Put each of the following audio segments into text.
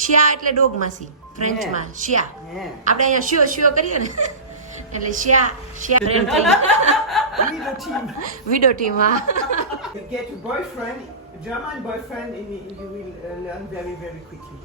શિયા એટલે ડોગ માસી ફ્રેન્ચમાં શિયા. આપણે અહીંયા શ્યો શ્યો કરીએ ને એટલે શિયા શિયા ફ્રેન્ડ વિડો ટીમ. હા. Get a boyfriend, German boyfriend, and you will learn very, very quickly.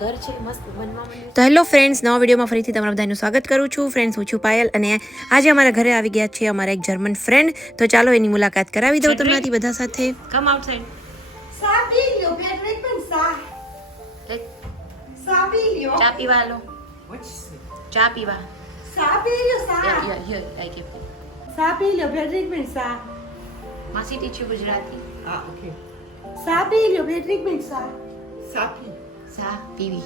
ઘર છે મસ્ત બનવા માંડ્યું. તો હેલો ફ્રેન્ડ્સ, નવા વિડીયોમાં ફરીથી તમારા બધાનું સ્વાગત કરું છું. ફ્રેન્ડ્સ, હું છું પાયલ અને આજે અમારા ઘરે આવી ગયા છે અમારા એક જર્મન ફ્રેન્ડ. તો ચાલો એની મુલાકાત કરાવી દઉં તમારી બધા સાથે. કમ outside. Sabilio, per pensar. Sabilio. ચા પીવા લો. What is it? ચા પીવા. Sabilio, sa. Here, I give you. Sabilio, per pensar. માસી teacher Gujarati. Ah, okay. Sabilio, per pensar. Sapi. ચા પીવી.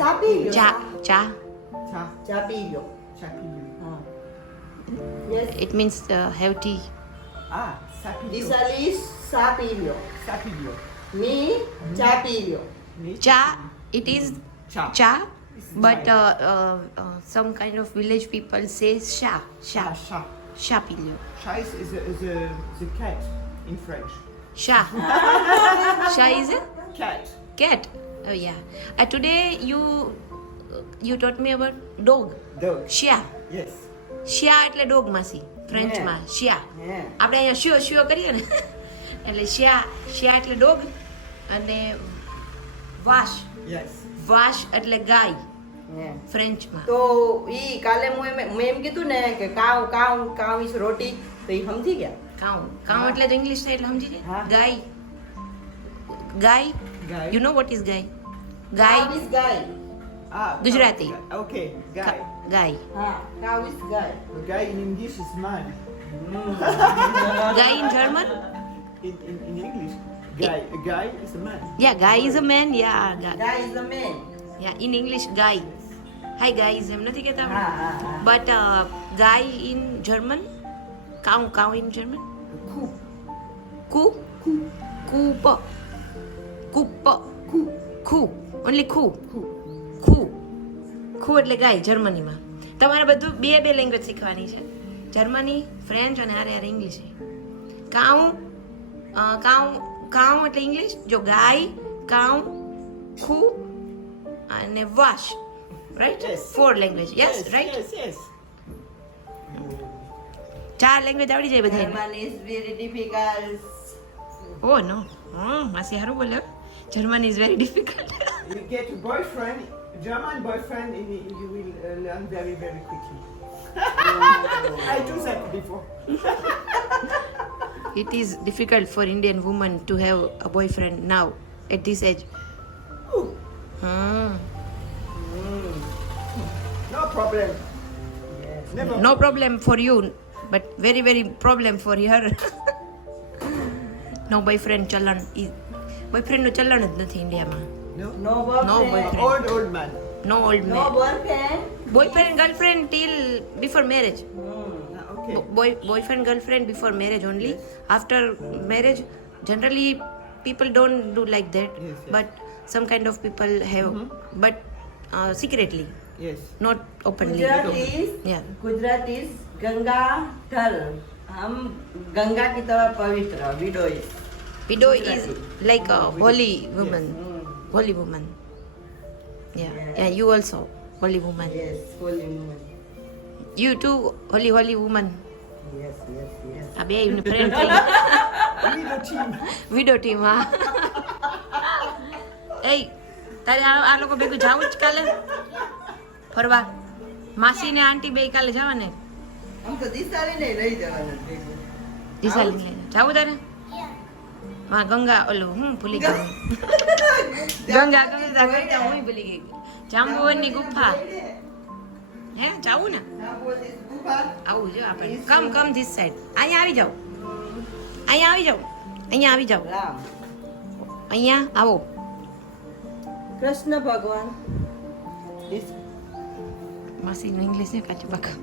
Sabilio. ચા ચા. Cha. Sabilio. Chapilio. Yes. It means have tea. Ah, sapilio. Isalis, Sabilio. Sapilio. Me, Chapilio. Me? Cha, it is Cha. cha, It's but chai. some kind of village people say sha, sha, Ah, Sha. sha pilio, Sha is a cat in French. sha. Sha is a Cat. cat. Oh yeah. Today you taught me about dog. Dog. Shia. Yes. શિયા એટલે dog માસી ફ્રેન્ચમાં શિયા. આપણે અહીંયા sure sure કરીએ ને એટલે શિયા શિયા એટલે dog અને વાશ Yes. વાશ એટલે ગાય ફ્રેન્ચમાં. તો ઈ કાલે મેં એમ કીધું ને કે કાવ કાવ કાવ ઇસ રોટી તો ઈ સમજી ગયા. કાઉ કાઉ એટલે તો ઇંગ્લિશ થાય એટલે સમજી હા. જાય. ગાય Guy. You know what is ગાય? ગાય કાવ ઇસ ગાય. Ah. Gujarati. Okay. Guy. ગાય. હા, કાવ ઇસ ગાય. The guy in English is man. ગાય in German? In English, guy. A guy is a man. Yeah guy is a man. Yeah guy is a man. Yeah in English guy. Hi guys એમ નથી કહેતા હા હા હા. But ગાય in German cow cow in German ખુ કુ coupe coupe ખુ only ખુ ખુ ખુ એટલે ગાય જર્મનીમાં. તમારે બધું બે લેંગ્વેજ શીખવાની છે, જર્મની, ફ્રેન્ચ અને હારે ઇંગ્લિશ. કાઉ કાઉ કાઉ એટલે ઇંગ્લિશ, જો ગાય કાઉ ખુ અને વાશ, right? Yes. 4 language. Yes, right? Yes. Yes. 4 language આવડી જાય બધાને. German is very difficult. Oh no, માસી હારું બોલે. German is very difficult. You get a boyfriend, German boyfriend, and you will learn very, very quickly. I do that before. It is difficult for Indian women to have a boyfriend now at this age. Ooh, no problem. Yes. Never. No problem for you, but very, very problem for her. No boyfriend ચલણ. Boyfriend નું ચલણ જ નથી ઇન્ડિયામાં. No. No No boyfriend. Old man. No old no man. Boyfriend. Boyfriend girlfriend till before marriage. Ah, okay. Boyfriend girlfriend before marriage only. After marriage, generally people don't do like that. Yes, yes. But some kind of people have, but secretly, Yes. not openly. Yeah. Gujarat is Ganga ढल. हम गंगा की तरह पवित्र. Window is Widow is Gujarati. like a holy woman. Holy woman. Yeah. Yeah. You also holy woman. Yes Holi woman. You too holy woman. Yes yes yes. આ બે friend થઈ. Little team. Widow team. હા. એ તારે આ લોકો ભેગું જાવું જ કાલે ફરવા? માસી ને આંટી બે કાલે જવા ને? हम तो दिसाली नहीं लई जवाना. દિશાલી લઈને જાવું તારે? હા. ગંગા ઓલું હું ભૂલી ગઈ. ગંગા કવિતા કરતા હું ભૂલી ગઈ. જાંબુવનની ગુફા. હે જાવું ને? આવું જો આપણે. કમ ધીસ સાઈડ. અહીંયા આવી જાઓ. અહીંયા આવી જાઓ. અહીંયા આવી જાઓ. राम અહીંયા આવો. कृष्ण भगवान. માસીનું ઇંગ્લિશ ને કાચું પાકું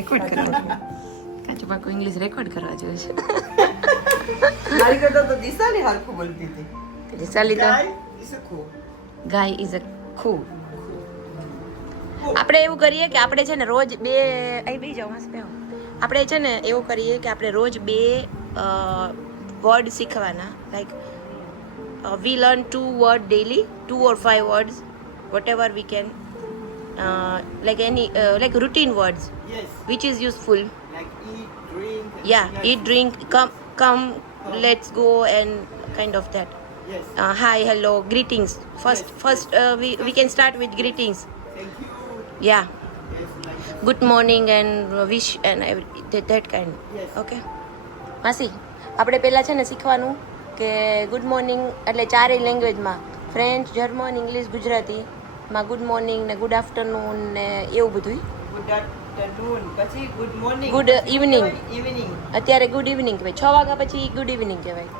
રેકોર્ડ કરવા. કાચું પાકું ઇંગ્લિશ રેકોર્ડ કરવા જોઈએ છે. મારી કરતા તો દિશાલી હરખું બોલતી હતી. દિશાલી તો Guy is a cool. Guy is a ખુ. આપણે એવું કરીએ કે આપણે છે ને રોજ બે અહીં બેસી જાઓ માસ બેહો. આપણે છે ને એવું કરીએ કે આપણે રોજ બે વર્ડ શીખવાના, like we learn 2 words daily, 2 or 5 words, whatever we can, like any like routine words Yes. which is useful. Like eat, drink. And Yeah, like eat, drink, come, let's go, and kind of that. Yes. Hi, hello, greetings. First Yes. we can start with greetings. Thank you. Yeah, Yes. Like that. good morning and wish and that kind. Yes. Okay. માસી આપણે પહેલાં છે ને શીખવાનું કે good morning એટલે ચારેય લેંગ્વેજમાં ફ્રેન્ચ, જર્મન, ઇંગ્લિશ, ગુજરાતીમાં ગુડ મોર્નિંગ ને ગુડ આફ્ટરનૂન ને એવું બધું. ગુડ આફ્ટરનૂન, પછી good morning, Good evening. Evening. અત્યારે ગુડ ઇવનિંગ કહેવાય, 6 વાગ્યા પછી ગુડ ઇવનિંગ કહેવાય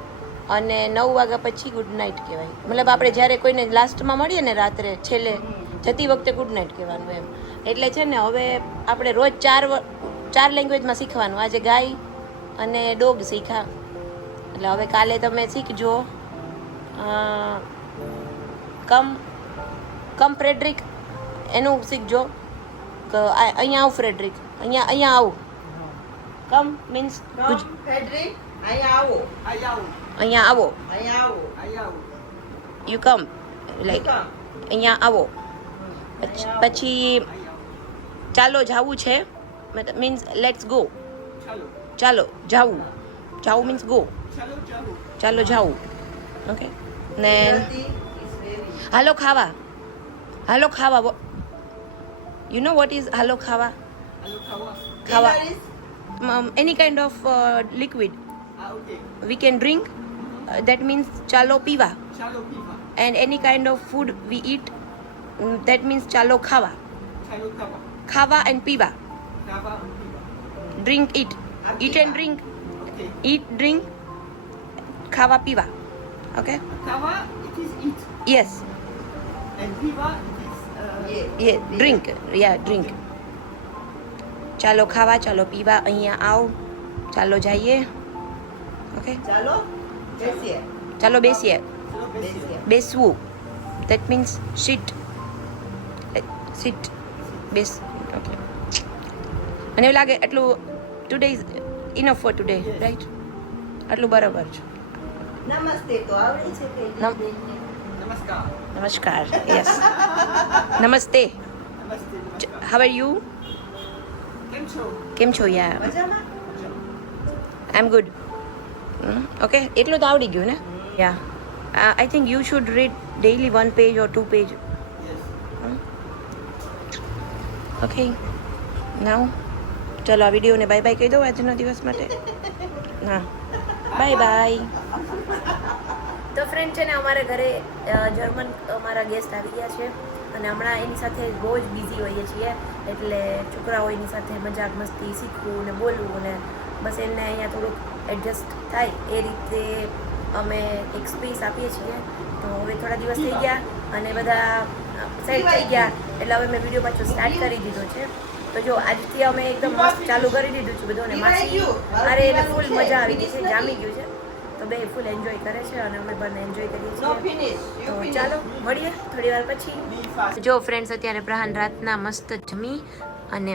અને 9 વાગ્યા પછી ગુડ નાઇટ કહેવાય. મતલબ આપણે જ્યારે કોઈને લાસ્ટમાં મળીએ ને રાત્રે છેલ્લે જતી વખતે ગુડ નાઇટ કહેવાનું એમ. એટલે છે ને હવે આપણે રોજ 4 લેંગ્વેજમાં શીખવાનું. આજે ગાય અને ડોગ શીખા, એટલે હવે કાલે તમે શીખજો કમ ફ્રેડરિક એનું શીખજો કે અહીંયા આવ ફ્રેડરિક, અહીંયા આવું. કમ મીન્સ ફેડરિક, અહીંયા આવો, Ayaw. અહીંયા આવો, અહીંયા આવો. Ayaw. You come like Come. અહીંયા આવો. પછી ચાલો જાવું છે મીન્સ લેટ્સ ગો. Chalo. ચાલો જાવું, જાવું મીન્સ ગો, Chalo, chalo. ચાલો જાવું. ઓકે ને Gujarati is very. હાલો ખાવા, હાલો ખાવા. યુ નો વોટ ઇઝ હાલો ખાવા? Hello, kawa. ખાવા Dinner is any kind of liquid Okay. we can drink, that means chalo piva. Chalo, piva. And any kind of food we eat, that means chalo khava. Chalo, kawa. Khava and piva. Kawa, piva. Drink, eat. Eat and drink. Okay. Eat, drink. Khava, piva. Okay? Kawa, it is eat. Yes. And piva, it is Yeah, drink. Yeah, drink. ચાલો ખાવા, ચાલો પીવા, અહીંયા આવ, ચાલો જઈએ. Okay, ચાલો બેસીએ. ચાલો બેસીએ. Chalo, બેસીએ. બેસવું, that means sit. Sit. બેસ. ઓકે. મને એવું લાગે એટલું today is enough for today, right? આટલું બરાબર છે. નમસ્તે તો આવડે છે કે Namaskar. નમસ્કાર. યસ. નમસ્તે. Namaste. How are you? Kencho. કેમ છો? યા, મજામાં? આઈ એમ ગુડ. ઓકે, એટલું તો આવડી ગયું ને? Yeah. I think you should read daily 1 page or 2 page. Yes. Okay, now ચલો આ વિડીયોને બાય બાય કહી દો આજના દિવસ માટે. હા, બાય બાય. તો ફ્રેન્ડ છે ને અમારા ઘરે જર્મન અમારા ગેસ્ટ આવી ગયા છે અને હમણાં એની સાથે બહુ જ બિઝી હોઈએ છીએ, એટલે છોકરાઓ એની સાથે મજાક મસ્તી શીખવું ને બોલવું ને બસ એને અહીંયા થોડુંક એડજસ્ટ થાય એ રીતે અમે એક સ્પેસ આપીએ છીએ. તો હવે થોડા દિવસ થઈ ગયા અને બધા સેટ થઈ ગયા, એટલે હવે મેં વિડીયો પાછો સ્ટાર્ટ કરી દીધો છે. તો જો આજથી અમે એકદમ મસ્ત ચાલુ કરી દીધું છે બધું, અને માસી અરે એને ફૂલ મજા આવી ગઈ છે, જામી ગયું છે. તો બે ફૂલ એન્જોય કરે છે અને અમે બંને એન્જોય કરીએ નો છીએ. ફિનિશ. તો ચાલો મળીએ થોડી વાર પછી. Be fast. જો ફ્રેન્ડ્સ અત્યારે પ્રહાન રાતના મસ્ત જમી અને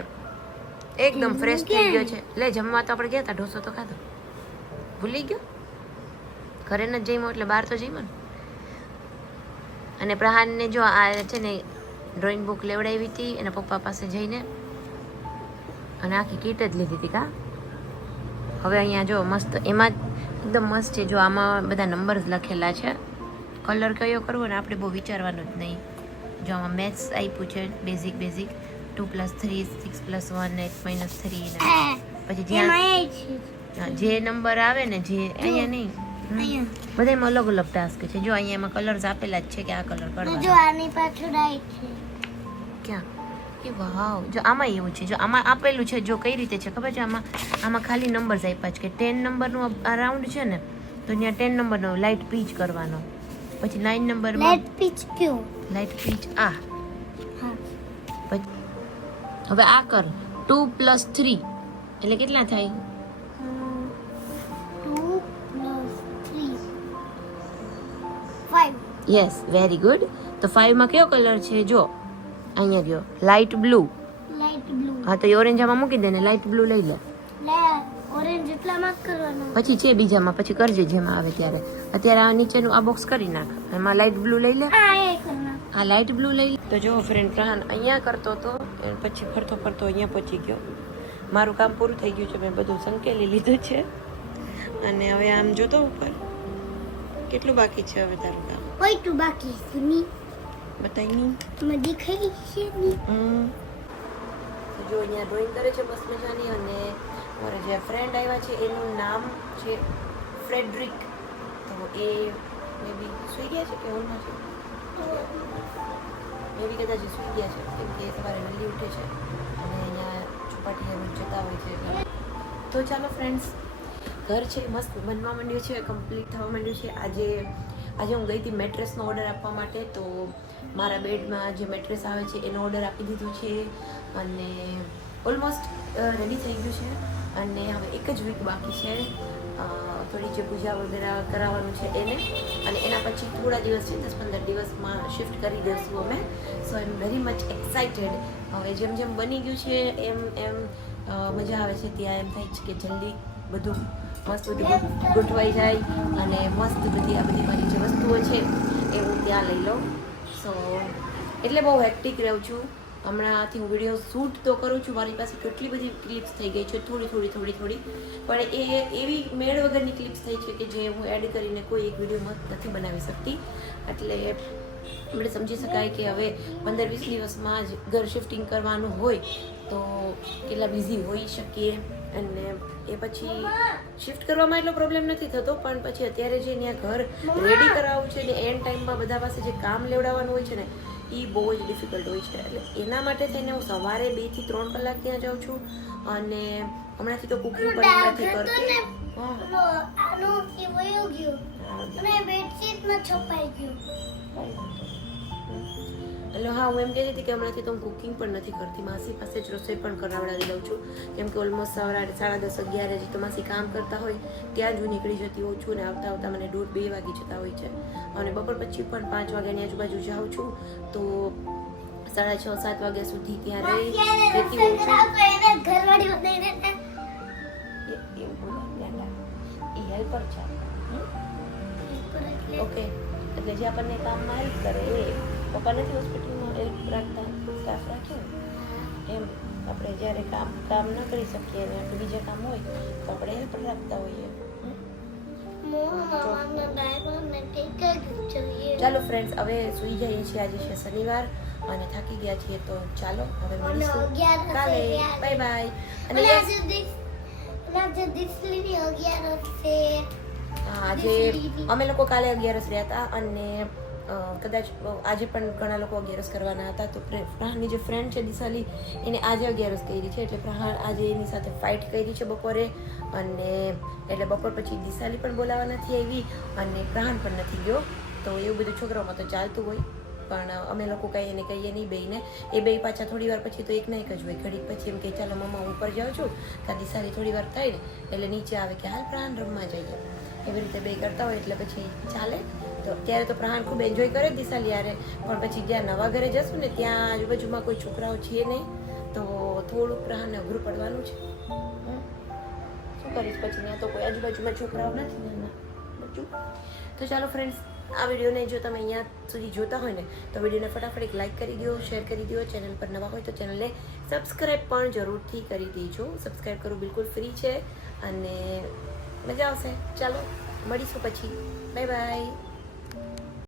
એકદમ ફ્રેશ થઈ ગયો છે. લે જમવા તો આપણે ગયા હતા, ઢોસો તો ખાધો, ભૂલી ગયો? ઘરે ન જમ્યો એટલે બહાર તો જમ્યો ને. અને પ્રહાનને જો આ છે ને ડ્રોઈંગ બુક લેવડાવી હતી એના પપ્પા પાસે જઈને, અને આખી કીટ જ લીધી હતી. કા હવે અહીંયા જો મસ્ત એમાં એકદમ મસ્ત છે. જો આમાં બધા નંબર્સ લખેલા છે, કલર કયો કરવો ને આપણે બહુ વિચારવાનું જ નહીં. જો આમાં મેથ્સ આપ્યું છે, બેઝિક 2 + 3 6 + 1 8 - 3 ને પછી જ્યાં જે નંબર આવે ને જે અહીંયા નહીં, બધામાં અલગ અલગ ટાસ્ક છે. જો અહીંયા એમાં કલર્સ આપેલા જ છે કે આ કલર કરવાનો. ક્યાં એ વાવ, જો આમાં એવું છે, જો આમાં આપેલું છે, જો કઈ રીતે છે ખબર છે, આમાં ખાલી નંબર્સ આપ્યા છે કે 10 નંબરનું આ રાઉન્ડ છે ને, તો ત્યાં 10 નંબરનો લાઇટ પીચ કરવાનો, પછી 9 નંબરમાં લાઇટ પીચ આ. પછી હવે આ કર 2 + 3 એટલે કેટલા થાય? 5. Yes, very good. તો 5 માં કયો કલર છે? જો અહીંયા ગયો લાઇટ બ્લુ. Light blue. હા, તો ઓરેન્જ આમાં મૂકી દે ને લાઇટ બ્લુ લઈ લે. Orange કરીને જેટલામાં જ કરવાનો. પછી છે બીજામાં, પછી કરજે જેમાં આવે ત્યારે. અત્યારે આ નીચેનું આ બોક્સ કરી નાખ. એમાં લાઇટ બ્લુ લઈ લે. આ એ કરના. આ લાઇટ બ્લુ લઈ લે. તો જો ફ્રેન્ડ પ્રહાન અહીંયા કરતો હતો, પછી ફરતો ફરતો અહીંયા પહોંચી ગયો. મારું કામ પૂરું થઈ ગયું છે, મેં બધું સંકેલી લીધું છે. અને હવે આમ જોતો ઉપર કેટલું બાકી છે હવે તારું કામ ઓય તું બાકી છે ની બતાવી નહીં. મને દેખાઈ છે ની. તો જો અહીંયા ડ્રોઈંગ કરે છે મસ્ત મજાની. અને મારા જે ફ્રેન્ડ આવ્યા છે એનું નામ છે ફ્રેડરિક. તો એ મે બી સૂઈ ગયા છે કે હોલમાં છે, મે બી કદાચ સૂઈ ગયા છે, કેમ કે સવારે વહેલી ઉઠે છે અને અહીંયા ચોપાટીએ રોજ જતા હોય છે એટલે. તો ચાલો ફ્રેન્ડ્સ, ઘર છે મસ્ત બનવા માંડ્યું છે, કમ્પ્લીટ થવા માંડ્યું છે. આજે હું ગઈ હતી મેટ્રેસનો ઓર્ડર આપવા માટે. તો મારા બેડમાં જે મેટ્રેસ આવે છે એનો ઓર્ડર આપી દીધો છે અને ઓલમોસ્ટ રેડી થઈ ગયું છે. અને હવે એક જ વીક બાકી છે, થોડી જે પૂજા વગેરે કરાવવાનું છે એને. અને એના પછી થોડા દિવસ છે, 10-15 દિવસમાં શિફ્ટ કરી દઈશું અમે. સો આઈ એમ વેરી મચ એક્સાઇટેડ. હવે જેમ જેમ બની ગયું છે એમ એમ મજા આવે છે. ત્યાં એમ થાય છે કે જલ્દી બધું મસ્ત બધું ગોઠવાઈ જાય અને મસ્ત બધી આ બધી મારી જે વસ્તુઓ છે એ હું ત્યાં લઈ લઉં. સો એટલે બહુ હેક્ટિક રહું છું હમણાંથી. હું વિડીયો શૂટ તો કરું છું, મારી પાસે કેટલી બધી ક્લિપ્સ થઈ ગઈ છે, થોડી પણ એ એવી મેળ વગરની ક્લિપ્સ થઈ છે કે જે હું એડ કરીને કોઈ એક વિડીયોમાં નથી બનાવી શકતી. એટલે આપણે સમજી શકાય કે હવે 15-20 દિવસમાં જ ઘર શિફ્ટિંગ કરવાનું હોય તો કેટલા બિઝી હોઈ શકીએ. અને એ પછી શિફ્ટ કરવામાં એટલો પ્રોબ્લેમ નથી થતો, પણ પછી અત્યારે જે ત્યાં ઘર રેડી કરાવવું છે ને એન્ડ ટાઈમમાં બધા પાસે જે કામ લેવડાવવાનું હોય છે ને એ બહુ જ ડિફિકલ્ટ હોય છે. એટલે એના માટે થઈને હું સવારે 2 થી 3 કલાક ત્યાં જાઉં છું. અને હમણાંથી તો કુકિંગ પણ નથી કરતી. આનું એ વયો ગયો અને બેડશીટમાં છપાઈ ગયો. એટલે હા, હું એમ કહેતી હતી કે હમણાંથી તો હું કુકિંગ પણ નથી કરતી, માસી પાસે જ રસોઈ પણ કરાવડાવી દઉં છું. કેમ કે ઓલમોસ્ટ સવારે 10:30-11 જે તો માસી કામ કરતા હોય ત્યાં જ હું નીકળી જતી હોઉં છું. ને આવતા મને 1:30-2 વાગી જતા હોય છે. અને બપોર પછી પણ 5 વાગ્યાની આજુબાજુ જાઉં છું. તો 6:30-7 વાગ્યા સુધી ત્યાં રહેતી હોઉં છું. ઘરવાળી બધાને એવું બોલો, એ હેલ્પર છે. ઓકે, એટલે જે આપણને કામમાં હેલ્પ કરે એ. પપ્પા નથી હોસ્પિટલમાં હેલ્પ રાખતા, સ્ટાફ રાખ્યો એમ. આપણે જ્યારે કામ ન કરી શકીએ અને આપણે બીજા કામ હોય તો આપણે હેલ્પ રાખતા હોઈએ. ચાલો ફ્રેન્ડ્સ, હવે સૂઈ જઈએ છીએ. આજે છે શનિવાર અને થાકી ગયા છીએ. તો ચાલો હવે મળીશું કાલે. Bye bye. અને આજે અમે લોકો કાલે 11 રહ્યા હતા અને કદાચ આજે પણ ઘણા લોકો 11 કરવાના હતા. તો પ્રહાનની જે ફ્રેન્ડ છે દિશાલી, એને આજે 11 કરી છે. એટલે પ્રહાન આજે એની સાથે ફાઇટ કરી છે બપોરે. અને એટલે બપોર પછી દિશાલી પણ બોલાવા નથી આવી અને પ્રહાન પણ નથી ગયો. તો એવું બધું છોકરાઓમાં તો ચાલતું હોય. પણ અમે લોકો કહીએ ને કહીએ નહીં બેયને. એ બે પાછા થોડી વાર પછી તો એક ના એક જ હોય. ઘડીક પછી એમ કે ચાલો મમ્મા હું ઉપર જાઉં છું, કાં દિશાલી થોડી વાર થાય ને એટલે નીચે આવે કે હાલ પ્રહાન રમવા જઈએ. એવી રીતે બે કરતા હોય એટલે પછી ચાલે. તો અત્યારે તો પ્રહાન ખૂબ એન્જોય કરે દિશાલી યારે. પણ પછી જ્યાં નવા ઘરે જશું ને ત્યાં આજુબાજુમાં કોઈ છોકરાઓ છીએ નહીં તો થોડુંક પ્રહાનને અઘરું પડવાનું છે. શું કરીશ પછી, ત્યાં તો કોઈ આજુબાજુમાં છોકરાઓ નથી નાના બચ્ચું. તો ચાલો ફ્રેન્ડ્સ, આ વિડીયોને જો તમે અહીંયા સુધી જોતા હોય ને તો વિડીયોને ફટાફટ એક લાઇક કરી દો, શેર કરી દો. ચેનલ પર નવા હોય તો ચેનલને સબસ્ક્રાઈબ પણ જરૂરથી કરી દેજો. સબસ્ક્રાઈબ કરવું બિલકુલ ફ્રી છે અને મજા આવશે. ચાલો મળીશું પછી. Bye bye.